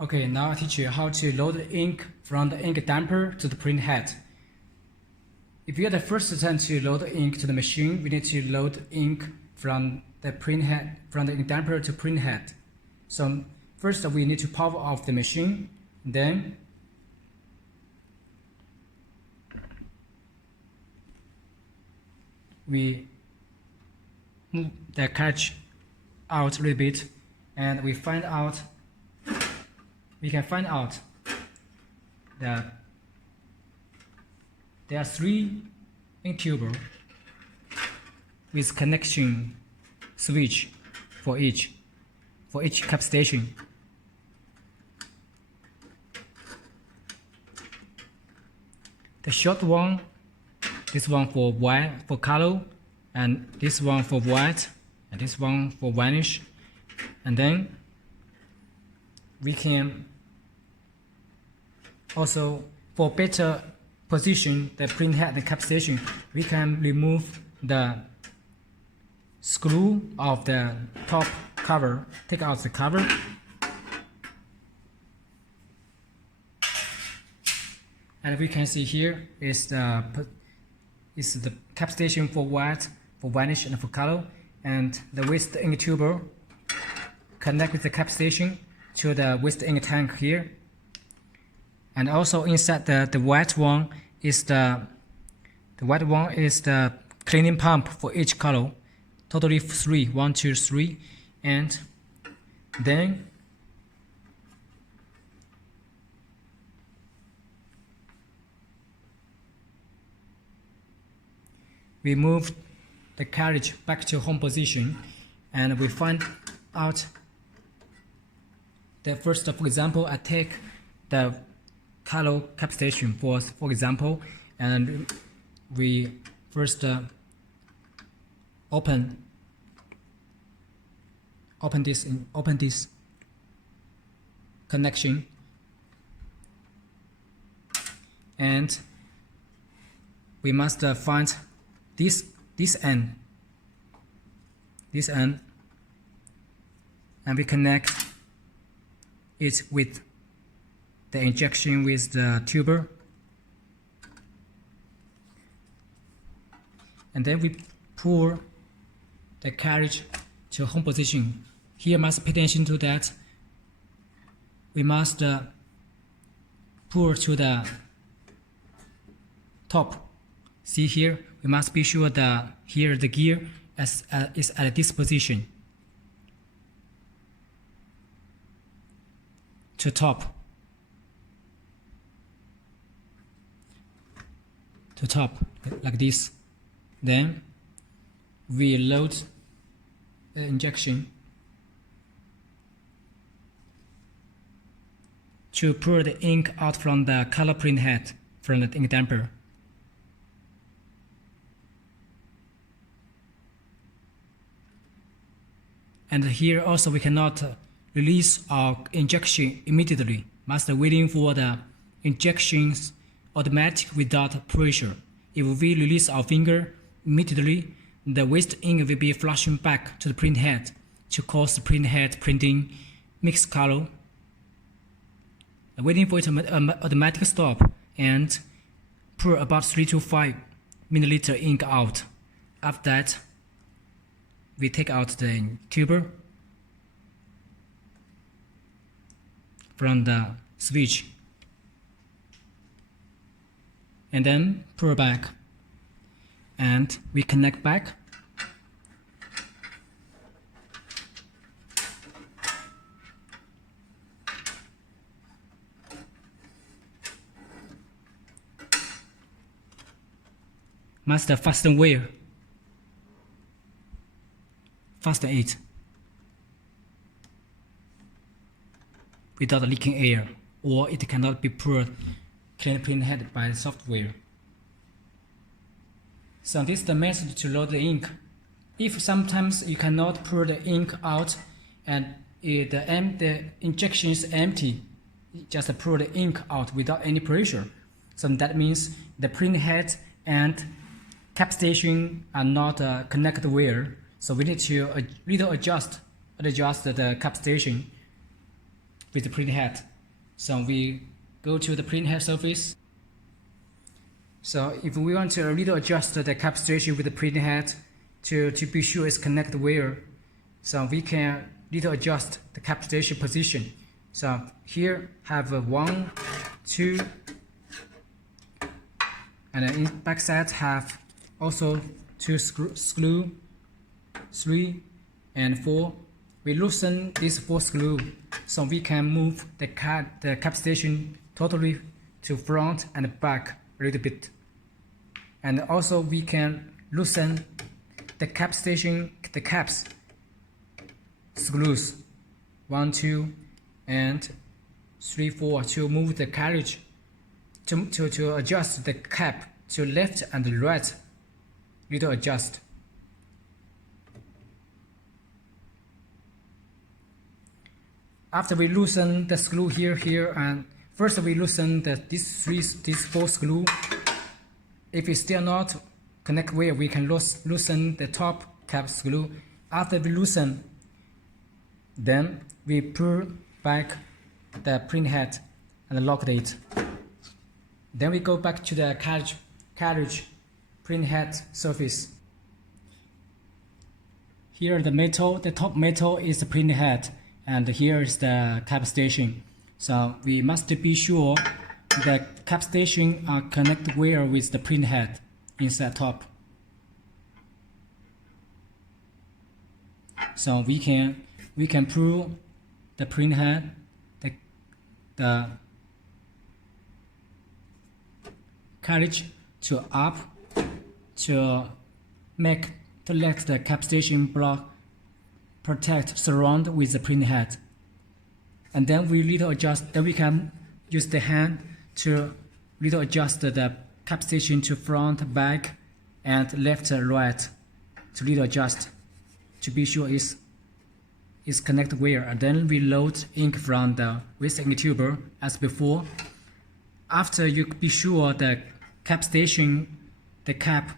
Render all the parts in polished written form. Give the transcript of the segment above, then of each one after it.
Okay, now I'll teach you how to load the ink from the ink damper to the print head. If you're the first attempt to load the ink to the machine, we need to load ink from the print head, from the ink damper to print head. So first we need to power off the machine, then we move the cartridge out a little bit, and we can find out that there are 3 ink tubers with connection switch for each cap station. The short one, this one for white, for color, and this one for white, and this one for varnish. And then we can also, for better position the print head and cap station, we can remove the screw of the top cover, take out the cover, and we can see here is the cap station for white, for varnish, and for color, and the waste ink tuber connect with the cap station to the waste ink tank here. And also inside the white one is the cleaning pump for each color, totally 3, 1, 2, 3, and then we move the carriage back to home position, and we find out that first, for example, I take the color cap station for example, and we first open this connection, and we must find this end, and we connect it with the injection with the tuber, and then we pull the carriage to home position. Here must pay attention to that. We must pull to the top. See here, we must be sure that here the gear is at this position to top. Like this. Then we load the injection to pour the ink out from the color print head from the ink damper. And here also we cannot release our injection immediately. Must waiting for the injections automatic without pressure. If we release our finger immediately, the waste ink will be flushing back to the print head to cause the print head printing mixed color. Waiting for it to automatic stop and pour about 3 to 5 milliliter ink out. After that, we take out the tuber from the switch, and then pour back, and we connect back. Must fasten well. Fasten it without leaking air, or it cannot be poured clean print head by the software. So this is the method to load the ink. If sometimes you cannot pour the ink out and the injection is empty, just pour the ink out without any pressure. So that means the print head and cap station are not connected well. So we need to adjust the cap station with the print head. So we go to the printhead surface. So if we want to a little adjust the cap station with the printhead to be sure it's connected where, so we can little adjust the cap station position. So here have a 1, 2, and in back side have also 2 screw, 3 and 4. We loosen these 4 screws so we can move the cap station totally to front and back a little bit. And also we can loosen the cap station, the caps screws 1, 2 and 3, 4 to move the carriage to adjust the cap to left and right. Little adjust. After we loosen the screw here, and first we loosen these 4 screws. If it's still not connect well, we can loosen the top cap screw. After we loosen, then we pull back the printhead and lock it. Then we go back to the carriage printhead surface. Here the top metal is the printhead, and here is the cap station. So we must be sure the cap station are connected well with the printhead inside top. So we can pull the printhead, the carriage to up to let the cap station block surround with the printhead. And then we little adjust. Then we can use the hand to little adjust the cap station to front, back, and left, right to little adjust to be sure it's connected well. And then we load ink from the waste ink tuber as before. After you be sure the cap station, the cap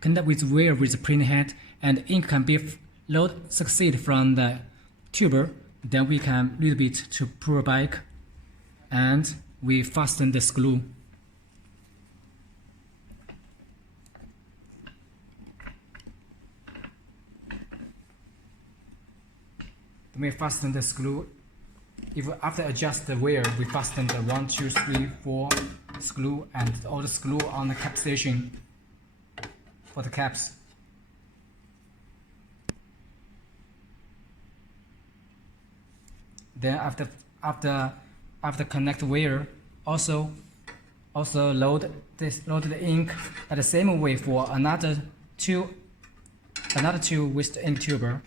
connect with well with the printhead, and ink can be succeed from the tuber, then we can little bit to pull back and we fasten the screw. We fasten the screw. If after adjust the wear, we fasten the 1, 2, 3, 4 screw and all the screw on the cap station for the caps. Then after connect wire, also load the ink at the same way for another two waste ink tuber.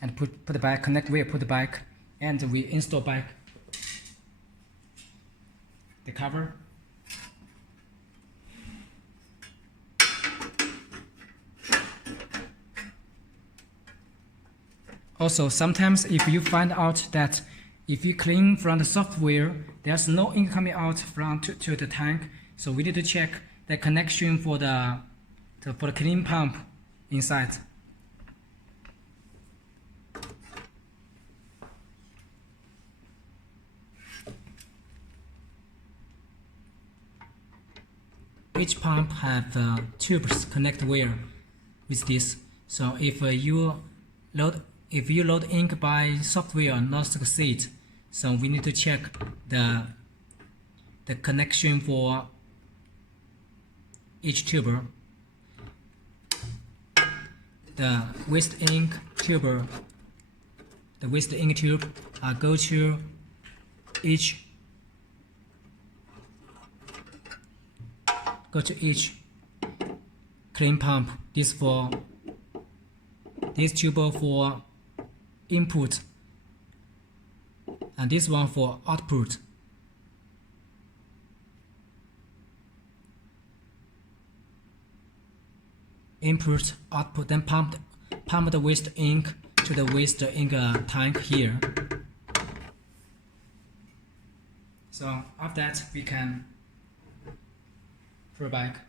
And put the back, connect wire, put the back, and we install back the cover. Also, sometimes if you find out that if you clean from the software, there's no ink coming out from to the tank, so we need to check the connection for the clean pump inside. Each pump have tubes connect wire with this. So if you load ink by software not succeed, so we need to check the connection for each tuber. The waste ink tuber, the waste ink tube go to each clean pump. This tube for input, and this one for output. Input, output, then pump the waste ink to the waste ink tank here. So after that we can pull back.